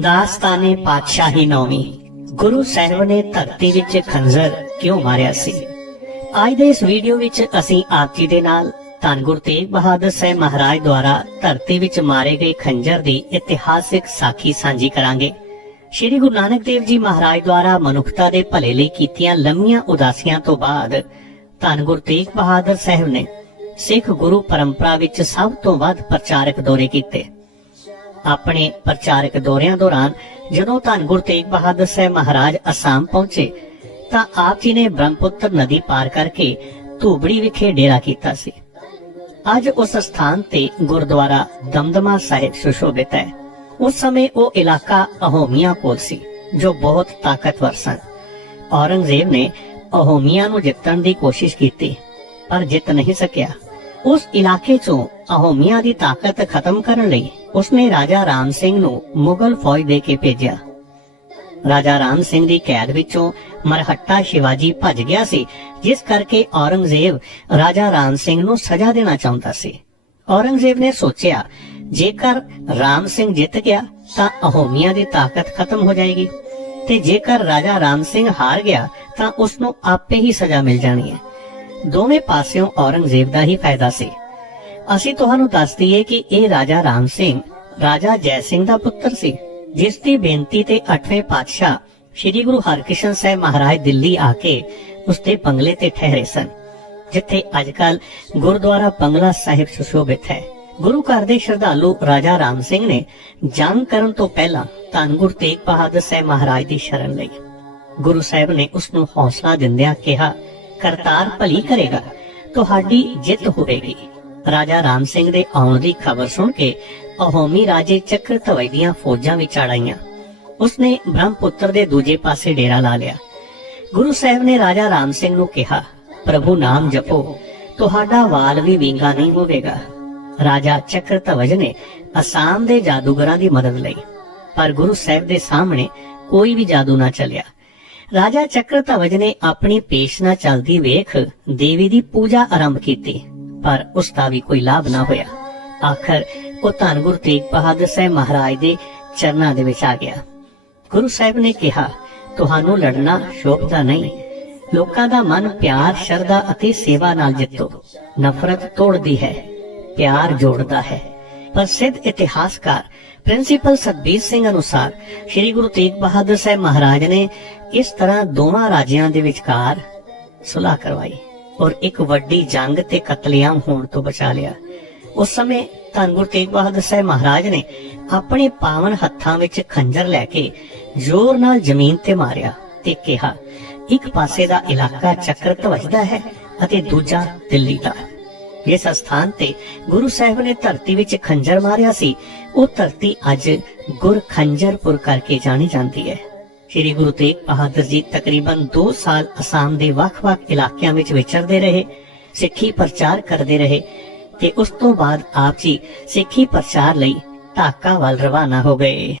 ਦਾਸਤਾਨੇ ਪਾਤਸ਼ਾਹੀ ਨੌਵੀਂ। ਗੁਰੂ ਸਾਹਿਬ ਨੇ ਧਰਤੀ ਵਿੱਚ ਖੰਜਰ ਕਿਉਂ ਮਾਰਿਆ ਸੀ? ਅੱਜ ਦੇ ਇਸ ਵੀਡੀਓ ਵਿੱਚ ਅਸੀਂ ਆਪ ਜੀ ਦੇ ਨਾਲ ਧੰਨ ਗੁਰੂ ਤੇਗ ਬਹਾਦਰ ਸਾਹਿਬ ਮਹਾਰਾਜ ਦੁਆਰਾ ਧਰਤੀ ਵਿੱਚ ਮਾਰੇ ਗਏ ਖੰਜਰ ਦੀ ਇਤਿਹਾਸਿਕ ਸਾਖੀ ਸਾਂਝੀ ਕਰਾਂਗੇ। ਸ਼੍ਰੀ ਗੁਰੂ ਨਾਨਕ ਦੇਵ ਜੀ ਮਹਾਰਾਜ ਦੁਆਰਾ ਮਨੁੱਖਤਾ ਦੇ ਭਲੇ ਲਈ ਕੀਤੀਆਂ ਲੰਮੀਆਂ ਉਦਾਸੀਆਂ ਤੋਂ ਬਾਅਦ ਧੰਨ ਗੁਰੂ ਤੇਗ ਬਹਾਦਰ ਸਾਹਿਬ ਨੇ ਸਿੱਖ ਗੁਰੂ ਪਰੰਪਰਾ ਵਿੱਚ ਸਭ ਤੋਂ ਵੱਧ ਪ੍ਰਚਾਰਕ ਦੌਰੇ ਕੀਤੇ। ਆਪਣੇ ਪ੍ਰਚਾਰਕ ਦੌਰਿਆਂ ਦੌਰਾਨ ਜਦੋਂ ਧੰਨ ਗੁਰੂ ਤੇਗ ਬਹਾਦਰ ਸਾਹਿਬ ਮਹਾਰਾਜ ਅਸਾਮ ਪਹੁੰਚੇ, ਤਾਂ ਆਪ ਜੀ ਨੇ ਬ੍ਰਹਮਪੁੱਤਰ ਨਦੀ ਪਾਰ ਕਰਕੇ ਧੂਬੜੀ ਵਿਖੇ ਡੇਰਾ ਕੀਤਾ ਸੀ। ਅੱਜ ਉਸ ਸਥਾਨ ਤੇ ਗੁਰਦੁਆਰਾ ਦਮਦਮਾ ਸਾਹਿਬ ਸੁਸ਼ੋਭਿਤ ਹੈ। ਉਸ ਸਮੇਂ ਉਹ ਇਲਾਕਾ ਅਹੋਮੀਆਂ ਕੋਲ ਸੀ, ਜੋ ਬਹੁਤ ਤਾਕਤਵਰ ਸਨ। ਔਰੰਗਜ਼ੇਬ ਨੇ ਅਹੋਮੀਆਂ ਨੂੰ ਜਿੱਤਣ ਦੀ ਕੋਸ਼ਿਸ਼ ਕੀਤੀ, ਪਰ ਜਿੱਤ ਨਹੀਂ ਸਕਿਆ। ਉਸ ਇਲਾਕੇ ਚੋਂ ਅਹੋਮੀਆਂ ਦੀ ਤਾਕਤ ਖਤਮ ਕਰਨ ਲਈ ਉਸਨੇ ਰਾਜਾ ਰਾਮ ਸਿੰਘ ਨੂੰ ਮੁਗਲ ਫੌਜ ਦੇ ਕੇ ਭੇਜਿਆ। ਰਾਜਾ ਰਾਮ ਸਿੰਘ ਦੀ ਕੈਦ ਵਿੱਚੋਂ ਮਰਹੱਟਾ ਸ਼ਿਵਾਜੀ ਭੱਜ ਗਿਆ ਸੀ, ਜਿਸ ਕਰਕੇ ਔਰੰਗਜ਼ੇਬ ਰਾਜਾ ਰਾਮ ਸਿੰਘ ਨੂੰ ਸਜ਼ਾ ਦੇਣਾ ਚਾਹੁੰਦਾ ਸੀ। ਔਰੰਗਜ਼ੇਬ ਨੇ ਸੋਚਿਆ, ਜੇਕਰ ਰਾਮ ਸਿੰਘ ਜਿੱਤ ਗਿਆ, ਤਾਂ ਅਹੋਮੀਆਂ ਦੀ ਤਾਕਤ ਖਤਮ ਹੋ ਜਾਏਗੀ। ਤੇ ਜੇਕਰ ਰਾਜਾ ਰਾਮ ਸਿੰਘ ਹਾਰ ਗਿਆ, ਤਾਂ ਉਸ ਨੂੰ ਆਪੇ ਹੀ ਸਜ਼ਾ ਮਿਲ ਜਾਣੀ ਹੈ। ਦੋਵੇਂ ਪਾਸਿਓਂ ਔਰੰਗਜ਼ੇਬ ਦਾ ਹੀ ਫਾਇਦਾ ਸੀ। ਅਸੀਂ ਤੁਹਾਨੂੰ ਦੱਸ ਦਈਏ ਕਿ ਇਹ ਰਾਜਾ ਰਾਮ ਸਿੰਘ, ਰਾਜਾ ਜੈ ਸਿੰਘ ਦਾ ਪੁੱਤਰ ਸੀ, ਜਿਸ ਦੀ ਬੇਨਤੀ ਤੇ 8ਵੇਂ ਪਾਤਸ਼ਾਹ ਸ੍ਰੀ ਗੁਰੂ ਹਰਕ੍ਰਿਸ਼ਨ ਸਾਹਿਬ ਮਹਾਰਾਜ ਦਿੱਲੀ ਆ ਕੇ ਉਸ ਦੇ ਬੰਗਲੇ ਤੇ ਠਹਿਰੇ ਸਨ, ਜਿੱਥੇ ਅੱਜਕੱਲ ਗੁਰਦੁਆਰਾ ਬੰਗਲਾ ਸਾਹਿਬ ਸੁਸ਼ੋਭਿਤ ਹੈ। ਗੁਰੂ ਘਰ ਦੇ ਸ਼ਰਧਾਲੂ ਰਾਜਾ ਰਾਮ ਸਿੰਘ ਨੇ ਜੰਗ ਕਰਨ ਤੋਂ ਪਹਿਲਾਂ ਧੰਨ ਗੁਰੂ ਤੇਗ ਬਹਾਦਰ ਸਾਹਿਬ ਮਹਾਰਾਜ ਦੀ ਸ਼ਰਨ ਲਈ ਗੁਰੂ ਸਾਹਿਬ ਨੇ ਉਸ ਨੂੰ ਹੌਸਲਾ ਦਿੰਦਿਆਂ ਕਿਹਾ ਕਰਤਾਰ ਭਲੀ ਕਰੇਗਾ। ਤੁਹਾਡੀ ਜਿੱਤ ਹੋਵੇਗੀ। ਰਾਜਾ ਰਾਮ ਸਿੰਘ ਦੇ ਆਉਣ ਦੀ ਖਬਰ ਸੁਣ ਕੇ ਅਹੋਮੀ ਰਾਜੇ ਚੱਕਰ ਧਵਈ ਦੀਆਂ ਫੌਜਾਂ ਵਿੱਚ ਆੜਾਈਆਂ ਉਸਨੇ ਬ੍ਰਹਮਪੁੱਤਰ ਦੇ ਦੂਜੇ ਪਾਸੇ ਡੇਰਾ ਲਾ ਲਿਆ। ਗੁਰੂ ਸਾਹਿਬ ਨੇ ਰਾਜਾ ਰਾਮ ਸਿੰਘ ਨੂੰ ਕਿਹਾ, ਪ੍ਰਭੂ ਨਾਮ ਜਪੋ, ਤੁਹਾਡਾ ਵਾਲ ਵੀ ਵਿੰਗਾ ਨਹੀਂ ਹੋਵੇਗਾ। ਰਾਜਾ ਚੱਕਰ ਧਵਜ ਨੇ ਅਸਾਮ ਦੇ ਜਾਦੂਗਰਾਂ ਦੀ ਮਦਦ ਲਈ, ਪਰ ਗੁਰੂ ਸਾਹਿਬ ਦੇ ਸਾਹਮਣੇ ਕੋਈ ਵੀ ਜਾਦੂ ਨਾ ਚੱਲਿਆ। ਰਾਜਾ ਚੱਕਰ ਨੇ ਆਪਣੀ ਪੇਸ਼ਨਾ ਚਲਦੀ ਵੇਖ ਦੇਵੀ ਦੀ ਪੂਜਾ ਆਰੰਭ ਕੀਤੀ, ਪਰ ਉਸ ਦਾ ਵੀ ਕੋਈ ਲਾਭ ਨਾ ਹੋਇਆ। ਆਖਰ ਉਹ ਧੰਨ ਗੁਰੂ ਤੇਗ ਬਹਾਦਰ ਸਾਹਿਬ ਮਹਾਰਾਜ ਦੇ ਚਰਨਾਂ ਦੇ ਵਿੱਚ ਆ ਗਿਆ। ਗੁਰੂ ਸਾਹਿਬ ਨੇ ਕਿਹਾ, ਤੁਹਾਨੂੰ ਲੜਨਾ ਸ਼ੋਭਦਾ ਨਹੀਂ। ਲੋਕਾਂ ਦਾ ਮਨ ਪਿਆਰ, ਸ਼ਰਧਾ ਅਤੇ ਸੇਵਾ ਨਾਲ ਜਿੱਤੋ। ਨਫ਼ਰਤ ਤੋੜਦੀ ਹੈ, ਪਿਆਰ ਜੋੜਦਾ ਹੈ। ਪ੍ਰਸਿੱਧ ਇਤਿਹਾਸਕਾਰ ਪ੍ਰਿੰਸੀਪਲ ਸਤਬੀਰ ਸਿੰਘ ਅਨੁਸਾਰ ਸ੍ਰੀ ਗੁਰੂ ਤੇਗ ਬਹਾਦਰ ਸਾਹਿਬ ਮਹਾਰਾਜ ਨੇ ਇਸ ਤਰ੍ਹਾਂ ਦੋਵਾਂ ਰਾਜਿਆਂ ਦੇ ਵਿਚਕਾਰ ਸੁਲ੍ਹਾ ਕਰਵਾਈ ਔਰ ਇੱਕ ਵੱਡੀ ਜੰਗ ਤੇ ਕਤਲੇਆਮ ਹੋਣ ਤੋਂ ਬਚਾ ਲਿਆ। ਉਸ ਸਮੇਂ ਧੰਨ ਗੁਰੂ ਤੇਗ ਬਹਾਦਰ ਸਾਹਿਬ ਮਹਾਰਾਜ ਨੇ ਆਪਣੇ ਪਾਵਨ ਹੱਥਾਂ ਵਿੱਚ ਖੰਜਰ ਲੈ ਕੇ ਜ਼ੋਰ ਨਾਲ ਜ਼ਮੀਨ ਤੇ ਮਾਰਿਆ ਤੇ ਕਿਹਾ, ਇੱਕ ਪਾਸੇ ਦਾ ਇਲਾਕਾ ਚੱਕਰ ਧਵਜਦਾ ਹੈ ਅਤੇ ਦੂਜਾ ਦਿੱਲੀ ਦਾ ਇਸ ਸਥਾਨ ਤੇ ਗੁਰੂ ਸਾਹਿਬ ਨੇ ਧਰਤੀ ਵਿੱਚ ਖੰਜਰ ਮਾਰਿਆ ਸੀ। ਉਹ ਧਰਤੀ ਅੱਜ ਗੁਰ ਖੰਜਰਪੁਰ ਕਰਕੇ ਜਾਣੀ ਜਾਂਦੀ ਹੈ। ਸ੍ਰੀ ਗੁਰੂ ਤੇਗ ਬਹਾਦਰ ਜੀ ਤਕਰੀਬਨ 2 ਸਾਲ ਅਸਾਮ ਦੇ ਵੱਖ-ਵੱਖ ਇਲਾਕਿਆਂ ਵਿੱਚ ਵਿਚਰਦੇ ਰਹੇ, ਸਿੱਖੀ ਪ੍ਰਚਾਰ ਕਰਦੇ ਰਹੇ ਤੇ ਉਸ ਤੋਂ ਬਾਅਦ ਆਪ ਜੀ ਸਿੱਖੀ ਪ੍ਰਚਾਰ ਲਈ ਢਾਕਾ ਵੱਲ ਰਵਾਨਾ ਹੋ ਗਏ।